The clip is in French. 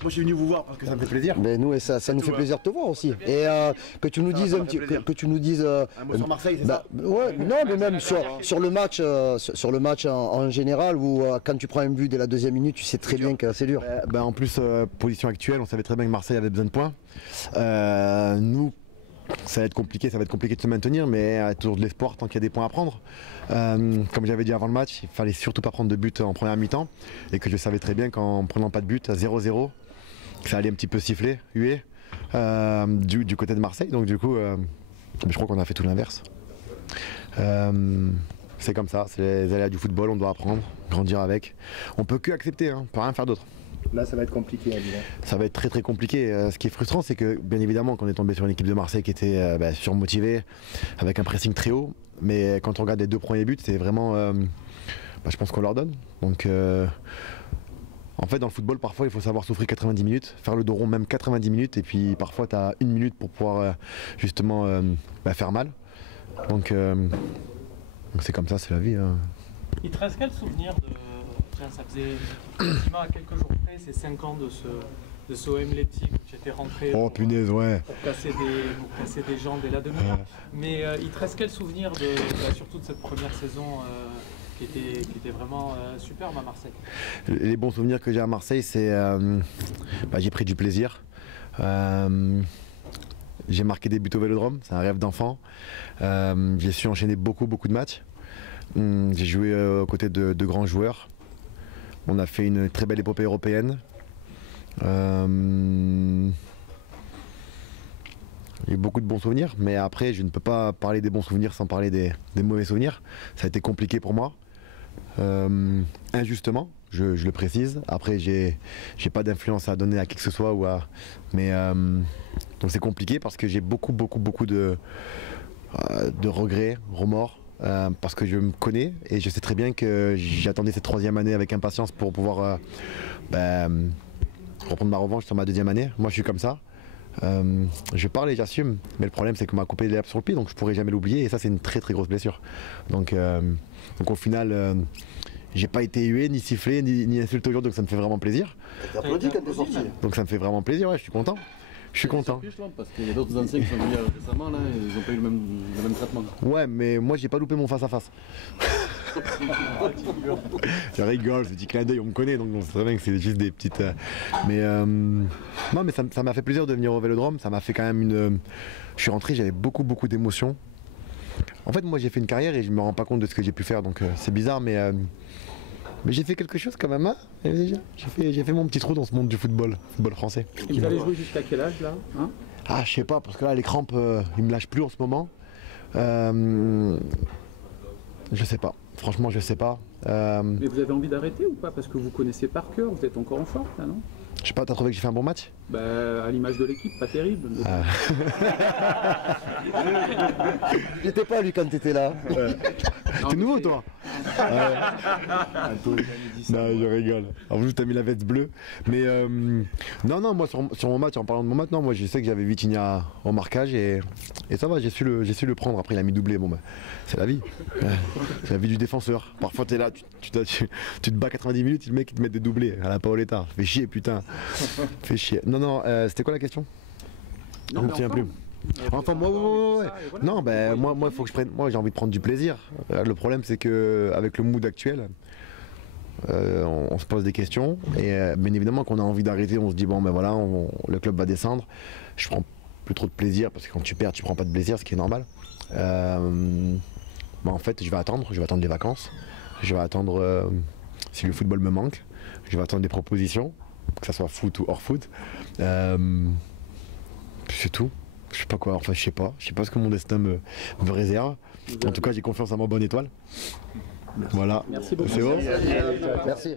Moi je suis venu vous voir parce que ça me fait plaisir. Mais nous, et ça nous fait plaisir de te voir aussi. Et que tu nous dises un petit, que tu nous dises. Un mot sur Marseille, c'est ça? Ouais, non, mais même sur le match, sur le match en général, où quand tu prends un but dès la deuxième minute, tu sais très bien que c'est dur. En plus, position actuelle, on savait très bien que Marseille avait besoin de points. Nous, ça va être compliqué de se maintenir, mais il y a toujours de l'espoir tant qu'il y a des points à prendre. Comme j'avais dit avant le match, il fallait surtout pas prendre de but en première mi-temps, et que je savais très bien qu'en prenant pas de but à 0-0, ça allait un petit peu siffler, huer du côté de Marseille. Donc du coup, je crois qu'on a fait tout l'inverse. C'est comme ça, c'est les aléas du football, on doit apprendre, grandir avec. On peut que accepter, on peut rien faire d'autre. Là, ça va être compliqué à dire. Ça va être très très compliqué. Ce qui est frustrant, c'est que bien évidemment qu'on est tombé sur une équipe de Marseille qui était surmotivée, avec un pressing très haut. Mais quand on regarde les 2 premiers buts, c'est vraiment, je pense qu'on leur donne. Donc, en fait, dans le football, parfois, il faut savoir souffrir 90 minutes, faire le dos rond même 90 minutes, et puis parfois, tu as 1 minute pour pouvoir justement faire mal. Donc, c'est comme ça, c'est la vie. Il te reste quel souvenir de... Ça faisait quasiment à quelques jours près, c'est 5 ans de ce OM Leipzig où tu étais rentré pour casser des gens dès la demi-heure. Mais il te reste quel souvenir surtout de cette première saison qui était vraiment superbe à Marseille? Les bons souvenirs que j'ai à Marseille, c'est j'ai pris du plaisir. J'ai marqué des buts au Vélodrome, c'est un rêve d'enfant. J'ai su enchaîner beaucoup de matchs. J'ai joué aux côtés de grands joueurs. On a fait une très belle épopée européenne. Il y a eu beaucoup de bons souvenirs, mais après je ne peux pas parler des bons souvenirs sans parler des mauvais souvenirs. Ça a été compliqué pour moi, injustement, je le précise. Après j'ai pas d'influence à donner à qui que ce soit donc c'est compliqué parce que j'ai beaucoup de regrets, remords. Parce que je me connais et je sais très bien que j'attendais cette 3e année avec impatience pour pouvoir reprendre ma revanche sur ma 2e année. Moi je suis comme ça, je parle et j'assume, mais le problème c'est qu'on m'a coupé l'herbe sur le pied, donc je pourrai jamais l'oublier, et ça c'est une très grosse blessure. Donc au final j'ai pas été hué, ni sifflé, ni insulté aujourd'hui, donc ça me fait vraiment plaisir. T'as applaudi quand t'es sorti. Donc ça me fait vraiment plaisir, je suis content. Je suis content. Parce qu'il y a d'autres anciens qui sont venus récemment, là, ils n'ont pas eu le même traitement. Ouais, mais moi j'ai pas loupé mon face-à-face. Je rigole, ce petit clin d'œil, on me connaît, donc c'est vrai que c'est juste des petites... Non, mais ça m'a fait plaisir de venir au Vélodrome, ça m'a fait quand même une... Je suis rentré, j'avais beaucoup d'émotions. En fait, moi j'ai fait une carrière et je me rends pas compte de ce que j'ai pu faire, donc c'est bizarre, mais j'ai fait quelque chose quand même, hein. J'ai fait mon petit trou dans ce monde du football français. Et vous allez jouer jusqu'à quel âge là, hein? Ah, je sais pas, parce que là les crampes, ils me lâchent plus en ce moment. Je sais pas, franchement je sais pas. Mais vous avez envie d'arrêter ou pas? Parce que vous connaissez par cœur, vous êtes encore en forme là, non? Je sais pas, t'as trouvé que j'ai fait un bon match? À l'image de l'équipe, pas terrible. Mais... J'étais pas lui quand t'étais là. T'es nouveau toi? Non, je rigole. En plus, t'as mis la veste bleue. Mais non, moi sur mon match, en parlant de mon match, non, moi je sais que j'avais Vitinha au marquage et ça va, j'ai su le prendre. Après, il a mis doublé. Bon, c'est la vie. C'est la vie du défenseur. Parfois, t'es là, tu te bats 90 minutes, le mec il te met des doublés à la Paoletta. Fais chier, putain. Fais chier. Non, c'était quoi la question? Je me souviens plus. Enfin, moi, ouais. Non, moi, faut que je prenne. Moi, j'ai envie de prendre du plaisir. Le problème, c'est que avec le mood actuel, on se pose des questions et bien évidemment qu'on a envie d'arrêter, on se dit bon, voilà, le club va descendre. Je prends plus trop de plaisir parce que quand tu perds, tu prends pas de plaisir, ce qui est normal. En fait, je vais attendre les vacances. Je vais attendre si le football me manque. Je vais attendre des propositions, que ça soit foot ou hors foot. C'est tout. Je sais pas quoi, enfin je sais pas ce que mon destin me réserve. En tout cas, j'ai confiance à ma bonne étoile. Voilà. Merci beaucoup. C'est bon. Merci.